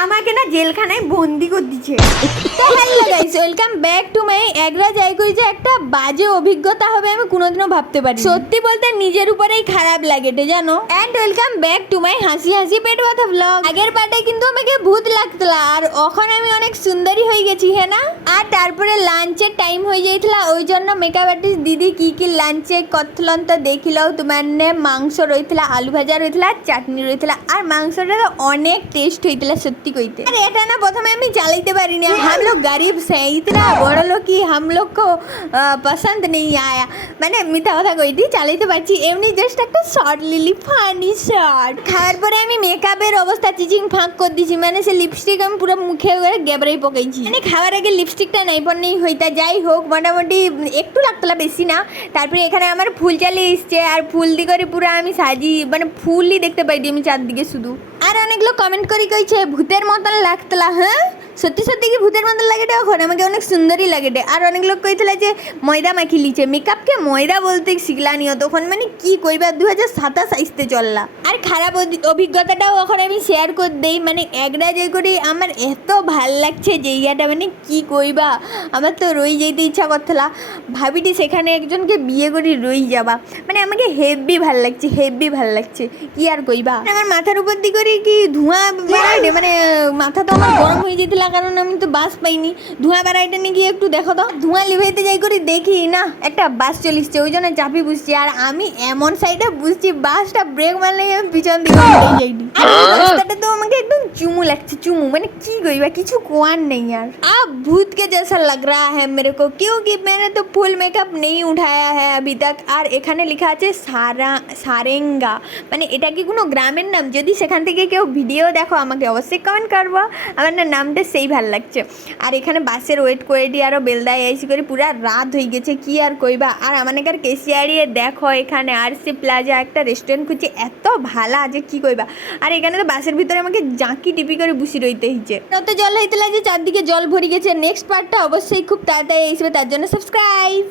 আমাকে না জেলখানায় বন্দি করে দিচ্ছে। তো hello guys, welcome back to মাই এগরা যাই কই যে একটা বাজে অভিজ্ঞতা হবে আমি কোনোদিনও ভাবতে পারি। সত্যি বলতে নিজের উপরেই খারাপ লাগে রে জানো। And welcome back to my হাসি হাসি পেট ব্যথা ব্লগ। আগের পার্টে কিন্তু আমাকে ভূত লাগতলা আর এখন আমি অনেক সুন্দরী হয়ে গেছি, হ্যাঁ না? আর তারপরে লাঞ্চের টাইম হয়ে যাইতলা, ওই জন্য মেকআপ আর্টিস্ট দিদি কি লাঞ্চে করতলন তো দেখিলাও তোমার মাংস রইতলা, আলু ভাজা রইতলা, চাটনি রইতলা আর মাংসটা তো অনেক টেস্ট হইতলা সত্যি কইতে। আর এটা না প্রথমে আমি চালাইতে পারি না, हम लोग गरीब से इतना বড় লোক কি हम लोग को पसंद नहीं आया, মানে মিথ্যা কথা কইতি চালাইতে পারছি এমনি জাস্ট একটা শর্ট লিলি ফানি শর্ট। খাওয়ার পরে আমি মেকআপের অবস্থা চিচিং ফাঁক করে দিছি, মানে সে লিপস্টিক আমি পুরো মুখে করে গেবরাই পকাইছি। মানে খাওয়ার আগে লিপস্টিকটা নাই পড়নেই হইতা, যাই হোক মোটামুটি একটু লাগতলা বেশি না। তারপরে এখানে আমার ফুল চালিয়ে এসছে আর ফুল দি করে পুরো আমি সাজি, মানে ফুলই দেখতে পাইনি আমি চারদিকে শুধু। আর অনেক লোক কমেন্ট করে কইছে ভূতের মতন লাগতলা। হ্যাঁ সত্যি সত্যি কি ভূতের মতন লাগে এখন আমাকে অনেক সুন্দরই লাগে। আর অনেক লোক কইছিল যে ময়দা মাখি লিছে, মেকআপকে ময়দা বলতে শিখলানিও তখন, মানে কি কইবা 2027 আসতে চললা। আর খারাপ অভিজ্ঞতাটাও এখন আমি শেয়ার করে দেই, মানে একরা যাই করে আমার এত ভাল লাগছে জায়গাটা, মানে কি কইবা আমার তো রই যেতে ইচ্ছা করতলা। ভাবিটি সেখানে একজনকে বিয়ে করে রই যাবা, মানে আমাকে হেভি ভাল লাগছে, হেভি ভাল লাগছে কি আর কইবা। আমার মাথার উপর দিয়ে করে কি ধোঁয়া বেড়াইটে, মানে মাথা তো আমার গরম হয়ে যেতে, কারণ আমি তো বাস পাইনি। ধোঁয়া বেড়াইটা নিয়ে গিয়ে একটু দেখো তো, ধোঁয়া লিভাইতে যাই করে দেখি না একটা বাস চলিসছে, ওই জন্য চাপি বুঝছি। আর আমি এমন সাইডে বুঝছি বাসটা ব্রেক মারলে আমি পিছন দিকে যাইনি। রাস্তাটা তো আমাকে একদম চুমু লাগছে, চুমু, মানে কি কইবা কিছু কোয়ার নেই। আর अब भूत के जैसा लग रहा है मेरे को, क्योंकि मैंने तो फुल मेकअप नहीं उठाया है अभी तक। আর এখানে লেখা আছে সারেঙ্গা, মানে এটা কি কোনো গ্রামের নাম? যদি সেখান থেকে কেউ ভিডিও দেখো আমাকে অবশ্যই কমেন্ট করবো, আমার না নামটা সেই ভাল লাগছে। আর এখানে বাসের ওয়েট করে দিয়ে আরও বেলদায় এসে করে পুরা রাত হয়ে গেছে কি আর কইবা। আর আমাদের কেশিয়ারিয়ে দেখো এখানে আরসি প্লাজা একটা রেস্টুরেন্ট খুঁজছে, এত ভালো আছে কি কইবা। আর এখানে তো বাসের ভিতরে আমাকে জাঁকি টিপি করে বসে রইতে হয়েছে। যত জল হইতে লাগে চারদিকে জল ভরে গেছে। নেক্সট পার্টটা অবশ্যই খুব তাড়াতাড়ি আসবে, তার জন্য সাবস্ক্রাইব।